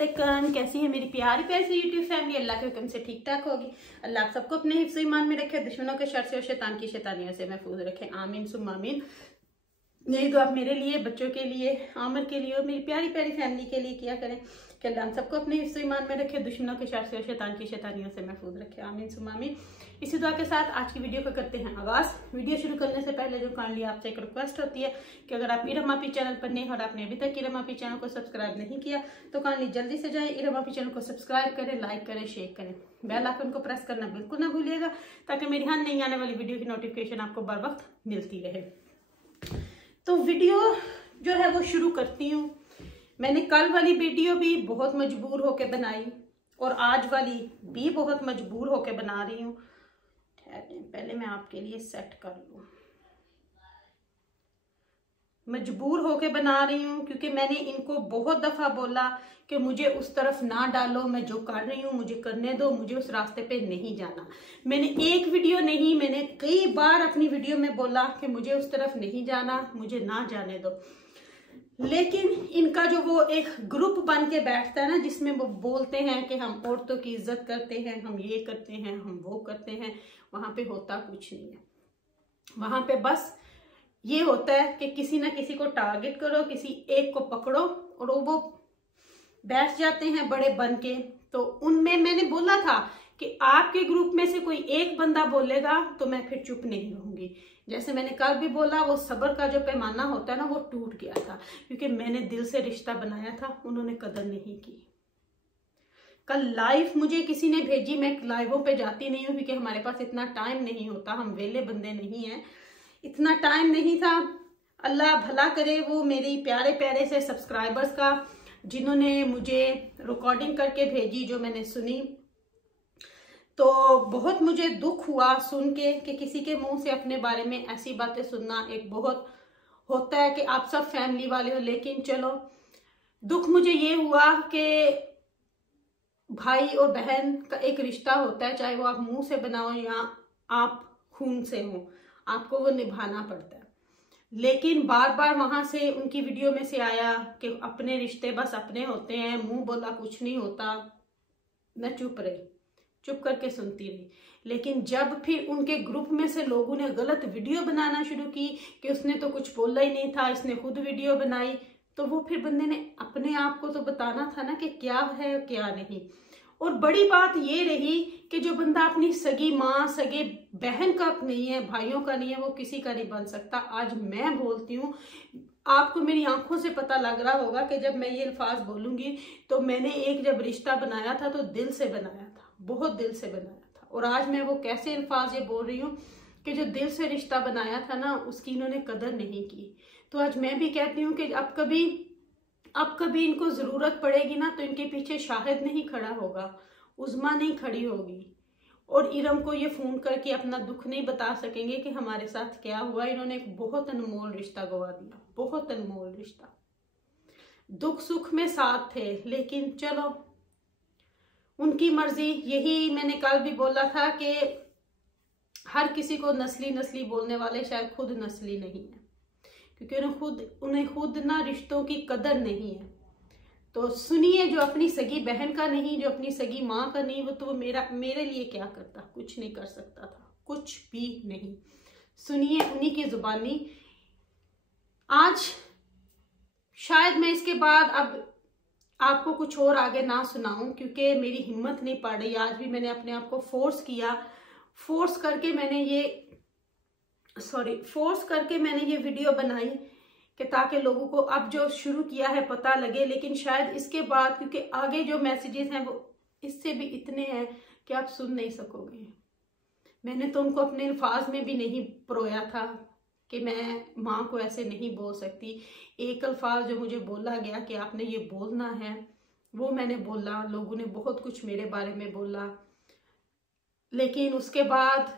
अस्सलामुअलैकुम। कैसी है मेरी प्यारी प्यारी सी यूट्यूब फैमिली। अल्लाह के हुक्म से ठीक ठाक होगी। अल्लाह आप सबको अपने हिफ्ज़ ईमान में रखे, दुश्मनों के शर से और शैतान की शैतानियों से महफूज रखे। आमीन सुम्मा आमीन। यही तो आप मेरे लिए, बच्चों के लिए, आमर के लिए और मेरी प्यारी प्यारी फैमिली के लिए किया करें कि अल्लाह हम सबको अपने हिफ्ज़ ईमान में रखे, दुश्मनों के शर से और शैतान की शैतानियों से महफूज रखे। आमीन सुम्मा आमीन। इसी दुआ के साथ आज की वीडियो को करते हैं आगाज। वीडियो शुरू करने से पहले जो काइंडली आपसे एक रिक्वेस्ट होती है कि अगर आप इरम आपी चैनल पर नहीं और आपने अभी तक इरम आपी चैनल को सब्सक्राइब नहीं किया तो काइंडली जल्दी से जाए इरम आपी चैनल को सब्सक्राइब करें, लाइक करें, शेयर करें, बेल आइकन को प्रेस करना बिल्कुल ना भूलिएगा ताकि मेरी हर नई आने वाली वीडियो की नोटिफिकेशन आपको बर वक्त मिलती रहे। तो वीडियो जो है वो शुरू करती हूँ। मैंने कल वाली वीडियो भी बहुत मजबूर होके बनाई और आज वाली भी बहुत मजबूर होके बना रही हूँ। पहले मैं आपके लिए सेट कर लूं। मजबूर होके बना रही हूँ क्योंकि मैंने इनको बहुत दफा बोला कि मुझे उस तरफ ना डालो, मैं जो कर रही हूँ मुझे करने दो, मुझे उस रास्ते पे नहीं जाना। मैंने एक वीडियो नहीं, मैंने कई बार अपनी वीडियो में बोला कि मुझे उस तरफ नहीं जाना, मुझे ना जाने दो। लेकिन इनका जो वो एक ग्रुप बन के बैठता है ना, जिसमें वो बोलते हैं कि हम औरतों की इज्जत करते हैं, हम ये करते हैं, हम वो करते हैं, वहां पे होता कुछ नहीं है। वहां पे बस ये होता है कि किसी ना किसी को टारगेट करो, किसी एक को पकड़ो और वो बैठ जाते हैं बड़े बन के। तो उनमें मैंने बोला था कि आपके ग्रुप में से कोई एक बंदा बोलेगा तो मैं फिर चुप नहीं रहूंगी। जैसे मैंने कल भी बोला, वो सब्र का जो पैमाना होता है ना वो टूट गया था क्योंकि मैंने दिल से रिश्ता बनाया था, उन्होंने कदर नहीं की। कल लाइव मुझे किसी ने भेजी, मैं लाइवों पे जाती नहीं हूँ क्योंकि हमारे पास इतना टाइम नहीं होता, हम वेले बंदे नहीं हैं, इतना टाइम नहीं था। अल्लाह भला करे वो मेरी प्यारे प्यारे से सब्सक्राइबर्स का, जिन्होंने मुझे रिकॉर्डिंग करके भेजी जो मैंने सुनी। तो बहुत मुझे दुख हुआ सुन के कि किसी के मुंह से अपने बारे में ऐसी बातें सुनना एक बहुत होता है कि आप सब फैमिली वाले हो। लेकिन चलो, दुख मुझे ये हुआ कि भाई और बहन का एक रिश्ता होता है, चाहे वो आप मुंह से बनाओ या आप खून से हो, आपको वो निभाना पड़ता है। लेकिन बार बार वहां से उनकी वीडियो में से आया कि अपने रिश्ते बस अपने होते हैं, मुंह बोला कुछ नहीं होता। मैं चुप रही, चुप करके सुनती रही। लेकिन जब फिर उनके ग्रुप में से लोगों ने गलत वीडियो बनाना शुरू की कि उसने तो कुछ बोला ही नहीं था, इसने खुद वीडियो बनाई, तो वो फिर बंदे ने अपने आप को तो बताना था ना कि क्या है क्या नहीं। और बड़ी बात ये रही कि जो बंदा अपनी सगी माँ, सगे बहन का नहीं है, भाइयों का नहीं है, वो किसी का नहीं बन सकता। आज मैं बोलती हूँ, आपको मेरी आंखों से पता लग रहा होगा कि जब मैं ये अल्फाज बोलूंगी तो मैंने एक जब रिश्ता बनाया था तो दिल से बनाया था, बहुत दिल से बनाया था। और आज मैं वो कैसे अल्फाज ये बोल रही हूँ कि जो दिल से रिश्ता बनाया था ना, उसकी इन्होंने कदर नहीं की। तो आज मैं भी कहती हूँ कि अब कभी इनको जरूरत पड़ेगी ना तो इनके पीछे शाहिद नहीं खड़ा होगा, उज़मा नहीं खड़ी होगी और इरम को ये फोन करके अपना दुख नहीं बता सकेंगे कि हमारे साथ क्या हुआ। इन्होंने एक बहुत अनमोल रिश्ता गवा दिया, बहुत अनमोल रिश्ता। दुख सुख में साथ थे, लेकिन चलो उनकी मर्जी। यही मैंने कल भी बोला था कि हर किसी को नस्ली नस्ली बोलने वाले शायद खुद नस्ली नहीं है, क्योंकि उन्हें खुद ना रिश्तों की कदर नहीं है। तो सुनिए, जो अपनी सगी बहन का नहीं, जो अपनी सगी माँ का नहीं, वो तो मेरे लिए क्या करता, कुछ नहीं कर सकता था, कुछ भी नहीं। सुनिए उन्हीं की जुबानी। आज शायद मैं इसके बाद अब आपको कुछ और आगे ना सुनाऊं क्योंकि मेरी हिम्मत नहीं पड़ रही। आज भी मैंने अपने आप को फोर्स करके मैंने ये वीडियो बनाई कि ताकि लोगों को अब जो शुरू किया है पता लगे। लेकिन शायद इसके बाद, क्योंकि आगे जो मैसेजेस हैं वो इससे भी इतने हैं कि आप सुन नहीं सकोगे। मैंने तो उनको अपने अल्फाज में भी नहीं परोया था कि मैं माँ को ऐसे नहीं बोल सकती। एक अल्फाज जो मुझे बोला गया कि आपने ये बोलना है, वो मैंने बोला। लोगों ने बहुत कुछ मेरे बारे में बोला, लेकिन उसके बाद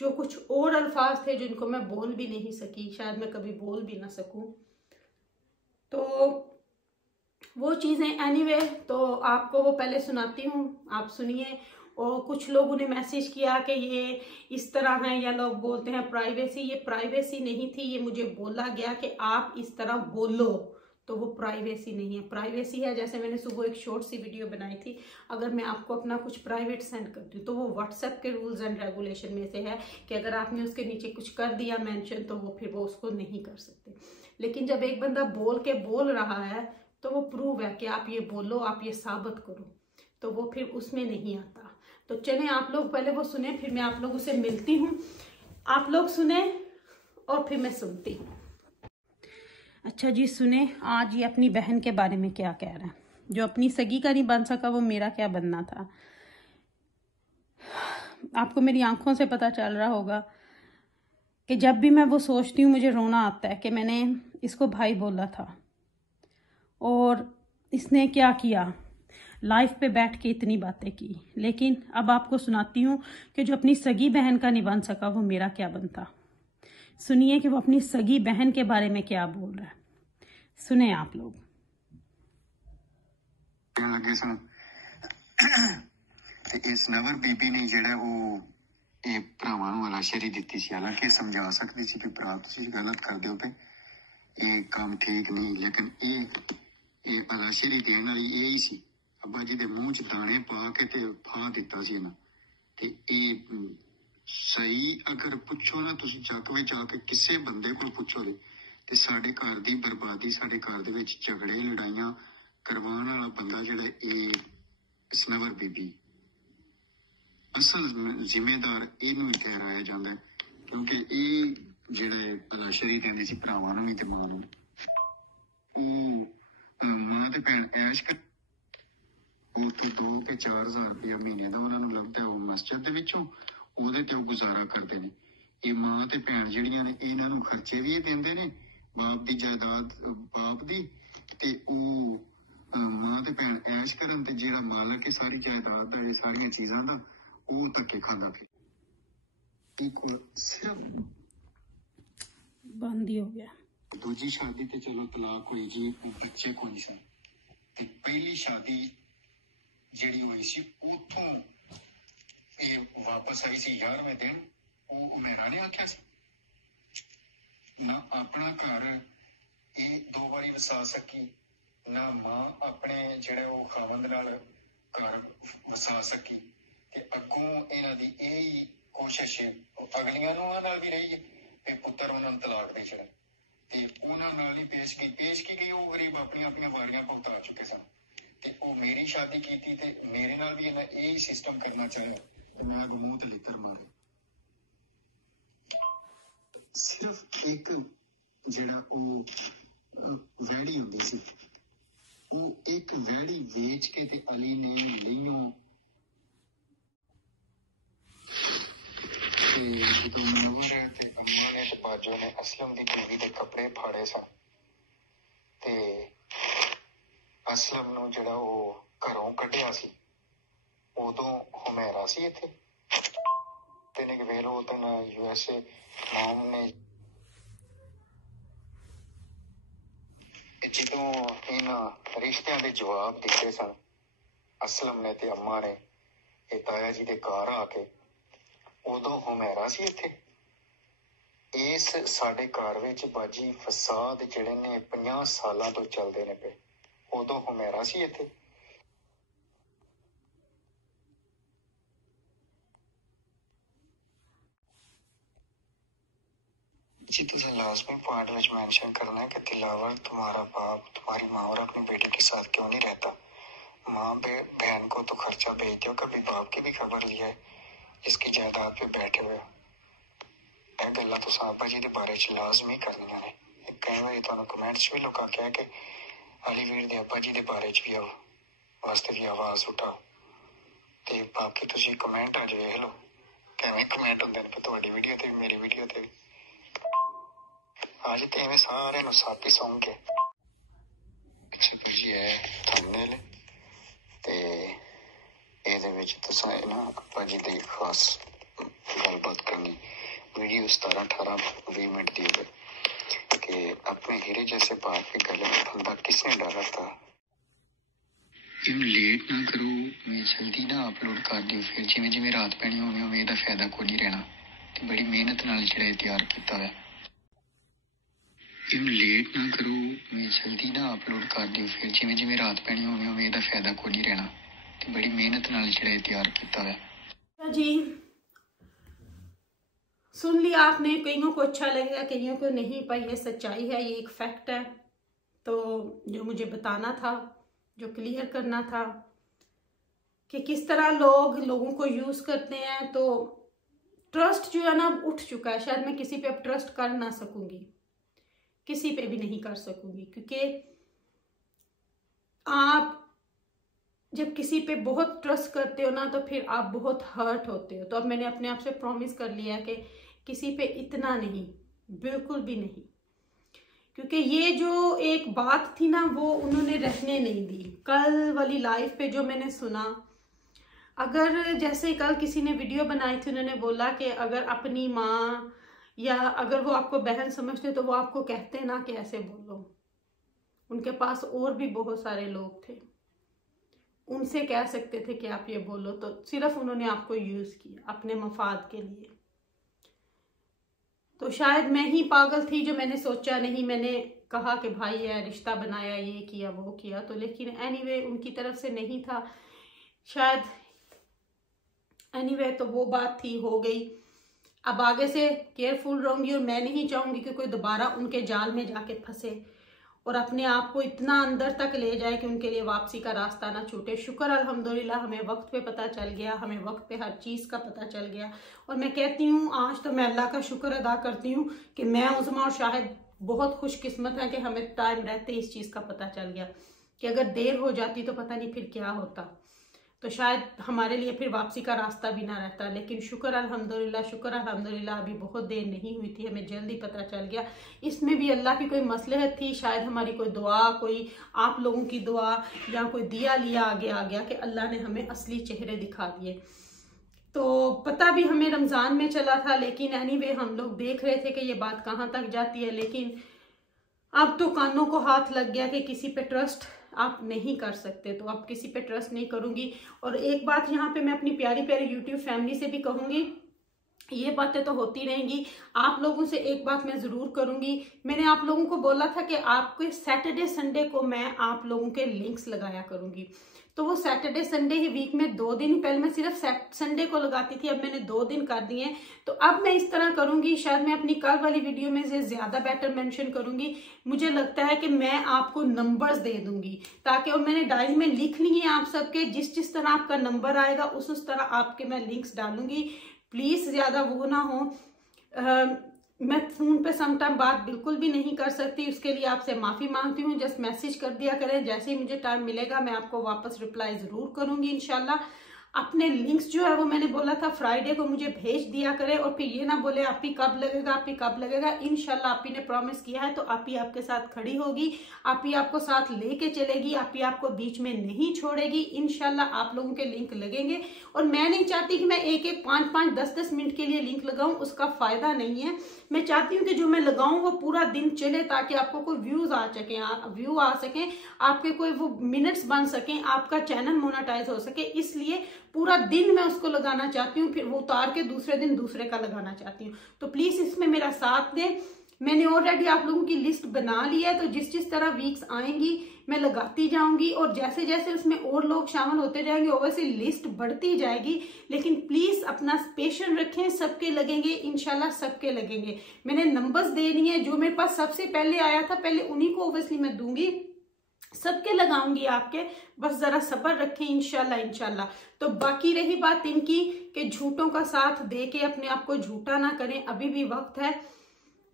जो कुछ और अल्फाज थे जिनको मैं बोल भी नहीं सकी, शायद मैं कभी बोल भी ना सकूं। तो वो चीज़ें एनीवे, तो आपको वो पहले सुनाती हूँ, आप सुनिए। और कुछ लोगों ने मैसेज किया कि ये इस तरह है, या लोग बोलते हैं प्राइवेसी। ये प्राइवेसी नहीं थी, ये मुझे बोला गया कि आप इस तरह बोलो तो वो प्राइवेसी नहीं है। प्राइवेसी है, जैसे मैंने सुबह एक शॉर्ट सी वीडियो बनाई थी, अगर मैं आपको अपना कुछ प्राइवेट सेंड करती हूँ तो वो व्हाट्सएप के रूल्स एंड रेगुलेशन में से है कि अगर आपने उसके नीचे कुछ कर दिया मेंशन तो वो फिर वो उसको नहीं कर सकते। लेकिन जब एक बंदा बोल रहा है तो वो प्रूव है कि आप ये बोलो, आप ये साबित करो, तो वो फिर उसमें नहीं आता। तो चलें आप लोग पहले वो सुने, फिर मैं आप लोगों से मिलती हूँ। आप लोग सुने और फिर मैं सुनती हूँ। अच्छा जी, सुने आज ये अपनी बहन के बारे में क्या कह रहा है। जो अपनी सगी का नहीं बन सका वो मेरा क्या बनना था। आपको मेरी आंखों से पता चल रहा होगा कि जब भी मैं वो सोचती हूँ मुझे रोना आता है कि मैंने इसको भाई बोला था और इसने क्या किया, लाइफ पे बैठ के इतनी बातें की। लेकिन अब आपको सुनाती हूँ कि जो अपनी सगी बहन का नहीं बन सका वो मेरा क्या बनता। सुनिए कि वो अपनी सगी बहन के बारे में क्या बोल रहा है, सुने आप लोग। लगे सन ते इस नवर बीबी ने जेड़ा वो ये भरावां नूं अलाशरी दित्ती सी। हालांकि समझा सकती सी कि भरा तुसीं गलत करदे हो पे ये काम ठीक नहीं, लेकिन ये अलाशरी देण वाली ये ही सी। अब्बा जी दे मूंह च दाने पा के ते फा दित्ता सी ना। ते ये सही अगर पुछो ना तुसीं जग विच आके किसे बंदे कोल पुछो ते साडे घर दी बर्बादी, साडे घर दे विच झगड़े लड़ाइयां करवाण वाला बंदा जेड़ा ये सनवर बीबी, असल जिम्मेदार इनू ठहराया जाता है। क्योंकि ये जेड़ा अलाशरी देंदी सी भरावां नूं भी ते मां नूं, मां ते भैन ऐश कर उत्थे 2 ते 4 हज़ार रुपया महीने का उन्होंने लगता है वो मस्जिद दे विचों ਉਹਦੇ ਤੇ गुजारा करते हैं। ये मां ते भैन ਜਿਹੜੀਆਂ ਨੇ ਇਹਨਾਂ ਨੂੰ ਖਰਚੇ ਵੀ ਦਿੰਦੇ ਨੇ, ਬਾਪ ਦੀ ਜਾਇਦਾਦ ਬਾਪ ਦੀ ਤੇ ਉਹ ਮਾਂ ਤੇ ਭੈਨ ਐਸ਼ ਕਰਨ ਤੇ ਜਿਹੜਾ ਮਾਲਕ ਹੈ ਸਾਰੀ ਜਾਇਦਾਦ ਦਾ, ਇਹ ਸਾਰੀਆਂ ਚੀਜ਼ਾਂ ਦਾ, ਉਹ ਧੱਕੇ ਖਾਂਦਾ ਫਿਰ ਇੱਕ ਸਿਰਫ बंद ही हो गया। दूजी शादी ते चलो तलाक हुई जी, बच्चे कोई सन। ते पहली शादी ਜਿਹੜੀ ਹੋਈ ਸੀ ਉਥੋਂ ਇਹ ਵਾਪਸ ਆਈ ਸੀ 11ਵੇਂ ਦਿਨ। ਉਹ ਮੇਰਾ ਨੇ ਆਖਿਆ ਸੀ ਨਾ ਆਪਣਾ ਘਰ ਇਹ 2 ਵਾਰੀ ਵਸਾ ਸਕੀ, ਨਾ ਮਾਂ ਆਪਣੇ ਜਿਹੜੇ ਉਹ ਖਾਵੰਦ ਨਾਲ ਘਰ ਵਸਾ ਸਕੀ। ਤੇ ਅੱਗੋਂ ਇਹਨਾਂ ਦੀ ਇਹ ਕੋਸ਼ਿਸ਼ ਅਗਲੀਆਂ ਨੂੰ ਨਾਲ ਵੀ ਰਹੀ ਹੈ ਕਿ ਪੁੱਤਰ ਉਹਨਾਂ ਨੂੰ ਤਲਾਕ ਦੇ ਛੱਡ, ਤੇ ਉਹਨਾਂ ਨਾਲ ਹੀ ਪੇਸ਼ਗੀ ਗਈ। ਉਹ ਗਰੀਬ ਆਪਣੀਆਂ ਆਪਣੀਆਂ ਵਾਰੀਆਂ ਭੁਗਤਾ ਚੁੱਕੇ ਸਨ। ਤੇ ਉਹ ਮੇਰੀ ਸ਼ਾਦੀ ਕੀਤੀ ਤੇ ਮੇਰੇ ਨਾਲ ਵੀ ਇਹਨਾਂ ਇਹ ਸਿਸਟਮ ਕਰਨਾ ਚਾਹਿਆ ਤੇ ਮੈਂ ਅੱਗ ਮੂੰਹ ਤੇ ਲਿੱਤਰ ਮਾਰੇ। ਸਿਰਫ ਇੱਕ ਜਿਹੜਾ ਉਹ ਵੈੜੀ ਹੁੰਦੀ ਸੀ, ਉਹ ਇੱਕ ਵੈੜੀ ਵੇਚ ਕੇ ਤੇ ਅਲੀ ਨੇ ਲਈਓ ਤੇ ਜਦੋਂ ਮਨੋਹਰ ਤੇ ਅੰਮਾ ਨੇ ਤੇ ਬਾਜੋ ਨੇ ਅਸਲਮ ਦੀ ਬੀਵੀ ਦੇ ਕੱਪੜੇ ਫਾੜੇ ਸਨ ਤੇ ਅਸਲਮ ਨੂੰ ਜਿਹੜਾ ਉਹ ਘਰੋਂ ਕੱਢਿਆ ਸੀ, ਉਦੋਂ ਹੁਮੈਰਾ ਸੀ ਇੱਥੇ ਤੇ ਨੇ ਵੇਲੋ ਤਾਂ ਨਾ USA ਨਾਮ ਨੇ। ਜਦੋਂ ਇਹਨਾਂ ਰਿਸ਼ਤਿਆਂ ਦੇ ਜਵਾਬ ਦਿੱਤੇ ਸਨ ਅਸਲਮ ਨੇ ਤੇ ਅੰਮਾ ਨੇ ਇਹ ਤਾਇਆ ਜੀ ਦੇ ਘਰ ਆ ਕੇ, ਉਦੋਂ ਹੁਮੈਰਾ ਸੀ ਇੱਥੇ। ਇਸ ਸਾਡੇ ਘਰ ਵਿੱਚ ਬਾਜੀ ਫਸਾਦ ਜਿਹੜੇ ਨੇ 50 ਸਾਲਾਂ ਤੋਂ ਚੱਲਦੇ ਨੇ ਪਏ, ਉਦੋਂ ਹੁਮੈਰਾ ਸੀ ਇੱਥੇ। जी तुझे लाजमी पॉइंट में मेंशन करना है कि दिलावर तुम्हारा बाप तुम्हारी माँ और अपनी बेटी के साथ क्यों नहीं रहता। माँ बहन को तो खर्चा भेज दो, कभी बाप की भी खबर लिया है जिसकी जायदाद पे बैठे हुए। यह गल्लां तुस आपा जी दे बारे च लाजमी करनियां ने। कई बारी तुहानू कमेंट्स भी लोग आख्या कि अली वीर दे आपा जी दे बारे च भी वास्ते भी आवाज उठाओ ते बाकी तुसी कमेंट अज वेख लो किवें कमेंट हुंदे ने तुहाडी वीडियो ते भी मेरी वीडियो ते भी। आज तो इवें सारे नूं साथी सौं के अच्छा जी है थंबनेल ते ਇਹਦੇ ਵਿੱਚ ਤੁਸੀਂ ਨਾ ਆਪਾਂ ਜੀ ਦੀ ਖਾਸ ਗੱਲਬਾਤ ਕਰਨੀ। वीडियो 17-18-20 मिनट दी है कि अपने हीरे जैसे बात के गले में फंदा किसने डाला था। लेट ना करो, मैं जल्दी ना अपलोड कर दियो, फिर जिवें जिवें रात पैनी होवे उवें ਇਹਦਾ फायदा कोई नहीं रहना। ते बड़ी मेहनत नाल ਜਿਹੜਾ ਤैयार ਕੀਤਾ है इन लेट ना करो, मैं जल्दी ना अपलोड कर दियो, फिर जिवें जिवें रात पैनी होवे उवें इहदा फायदा कोई नहीं रहना। ते बड़ी मेहनत नाल जिहड़ा तैयार कीता है जी। सुन लिया आपने, कईयों को अच्छा लगेगा, कईयों को नहीं, पर ये सच्चाई है, ये एक फैक्ट है। तो जो मुझे बताना था, जो क्लियर करना था कि किस तरह लोगों को यूज करते हैं, तो ट्रस्ट जो है ना उठ चुका है। शायद मैं किसी पे अब ट्रस्ट कर ना सकूंगी, किसी पे भी नहीं कर सकूंगी, क्योंकि आप जब किसी पे बहुत ट्रस्ट करते हो ना तो फिर आप बहुत हर्ट होते हो। तो अब मैंने अपने आप से प्रॉमिस कर लिया कि किसी पे इतना नहीं, बिल्कुल भी नहीं, क्योंकि ये जो एक बात थी ना वो उन्होंने रहने नहीं दी। कल वाली लाइफ पे जो मैंने सुना, अगर जैसे कल किसी ने वीडियो बनाई थी, उन्होंने बोला कि अगर अपनी माँ या अगर वो आपको बहन समझते तो वो आपको कहते ना कि ऐसे बोलो। उनके पास और भी बहुत सारे लोग थे, उनसे कह सकते थे कि आप ये बोलो, तो सिर्फ उन्होंने आपको यूज किया अपने मफाद के लिए। तो शायद मैं ही पागल थी जो मैंने सोचा नहीं, मैंने कहा कि भाई ये रिश्ता बनाया, ये किया, वो किया। तो लेकिन एनीवे उनकी तरफ से नहीं था शायद। एनीवे तो वो बात थी, हो गई। अब आगे से केयरफुल रहूंगी और मैं नहीं चाहूंगी कि कोई दोबारा उनके जाल में जाके फंसे और अपने आप को इतना अंदर तक ले जाए कि उनके लिए वापसी का रास्ता ना छूटे। शुक्र अल्हम्दुलिल्लाह हमें वक्त पे पता चल गया, हमें वक्त पे हर चीज का पता चल गया। और मैं कहती हूँ आज तो मैं अल्लाह का शुक्र अदा करती हूँ कि मैं, उज़मा और शाहिद बहुत खुशकिस्मत है कि हमें टाइम रहते इस चीज का पता चल गया, कि अगर देर हो जाती तो पता नहीं फिर क्या होता, तो शायद हमारे लिए फिर वापसी का रास्ता भी ना रहता। लेकिन शुक्र अल्हम्दुलिल्लाह अभी बहुत देर नहीं हुई थी, हमें जल्दी पता चल गया। इसमें भी अल्लाह की कोई मसलहत थी, शायद हमारी कोई दुआ, कोई आप लोगों की दुआ या कोई दिया लिया आगे आ गया कि अल्लाह ने हमें असली चेहरे दिखा दिए। तो पता भी हमें रमजान में चला था, लेकिन एनीवे हम लोग देख रहे थे कि ये बात कहाँ तक जाती है। लेकिन अब तो कानों को हाथ लग गया कि किसी पे ट्रस्ट आप नहीं कर सकते, तो आप किसी पे ट्रस्ट नहीं करूंगी। और एक बात यहाँ पे मैं अपनी प्यारी प्यारी यूट्यूब फैमिली से भी कहूंगी, ये बातें तो होती रहेंगी, आप लोगों से एक बात मैं जरूर करूंगी। मैंने आप लोगों को बोला था कि आपके सैटरडे संडे को मैं आप लोगों के लिंक्स लगाया करूंगी, तो वो सैटरडे संडे ही वीक में 2 दिन, पहले मैं सिर्फ संडे को लगाती थी, अब मैंने 2 दिन कर दिए। तो अब मैं इस तरह करूंगी, शायद मैं अपनी कल वाली वीडियो में से ज्यादा बेटर मेंशन करूंगी। मुझे लगता है कि मैं आपको नंबर्स दे दूंगी, ताकि, और मैंने डायरी में लिख लिए आप सबके, जिस तरह आपका नंबर आएगा उस तरह आपके मैं लिंक्स डालूंगी। प्लीज ज्यादा वो ना हो, मैं फोन पे समटाइम बात बिल्कुल भी नहीं कर सकती, उसके लिए आपसे माफी मांगती हूँ। जस्ट मैसेज कर दिया करें, जैसे ही मुझे टाइम मिलेगा मैं आपको वापस रिप्लाई जरूर करूंगी इंशाल्लाह। अपने लिंक्स जो है वो मैंने बोला था फ्राइडे को मुझे भेज दिया करे, और फिर ये ना बोले आप ही कब लगेगा, आप ही कब लगेगा। इंशाल्लाह आप ही ने प्रॉमिस किया है तो आप ही आपके साथ खड़ी होगी, आप ही आपको साथ लेके चलेगी, आप ही आपको बीच में नहीं छोड़ेगी। इंशाल्लाह आप लोगों के लिंक लगेंगे। और मैं नहीं चाहती कि मैं एक 5-5, 10-10 मिनट के लिए लिंक लगाऊं, उसका फायदा नहीं है। मैं चाहती हूँ कि जो मैं लगाऊं वो पूरा दिन चले, ताकि आपको कोई व्यू आ सके, आपके कोई वो मिनट्स बन सके, आपका चैनल मोनेटाइज हो सके। इसलिए पूरा दिन मैं उसको लगाना चाहती हूँ, फिर वो उतार के दूसरे दिन दूसरे का लगाना चाहती हूँ। तो प्लीज इसमें मेरा साथ दें। मैंने ऑलरेडी आप लोगों की लिस्ट बना ली है, तो जिस तरह वीक्स आएंगी मैं लगाती जाऊंगी, और जैसे जैसे उसमें और लोग शामिल होते जाएंगे वैसे लिस्ट बढ़ती जाएगी। लेकिन प्लीज अपना पेशेंस रखें, सबके लगेंगे इंशाल्लाह, सबके लगेंगे। मैंने नंबर्स दे दिए हैं, जो मेरे पास सबसे पहले आया था पहले उन्हीं को ओब्वियसली मैं दूंगी, सबके लगाऊंगी आपके, बस जरा सब्र रखें इंशाल्लाह। तो बाकी रही बात इनकी कि झूठों का साथ दे के अपने आप को झूठा ना करें, अभी भी वक्त है।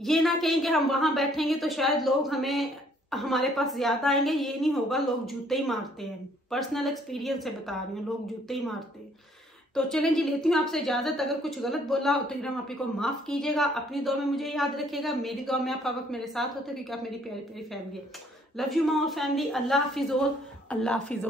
ये ना कहें कि हम वहां बैठेंगे तो शायद लोग हमारे पास ज्यादा आएंगे, ये नहीं होगा। लोग जूते ही मारते हैं, पर्सनल एक्सपीरियंस से बता रही हूँ, लोग जूते ही मारते हैं। तो चलें जी, लेती हूँ आपसे इजाजत। अगर कुछ गलत बोला हो तो इरम आपी को माफ कीजिएगा, अपनी दुआ में मुझे याद रखिएगा, मेरी दुआ में आप हर वक्त मेरे साथ होते, क्योंकि आप मेरी प्यारी प्यारी फैमिली है। Love you my family. Allah Hafiz.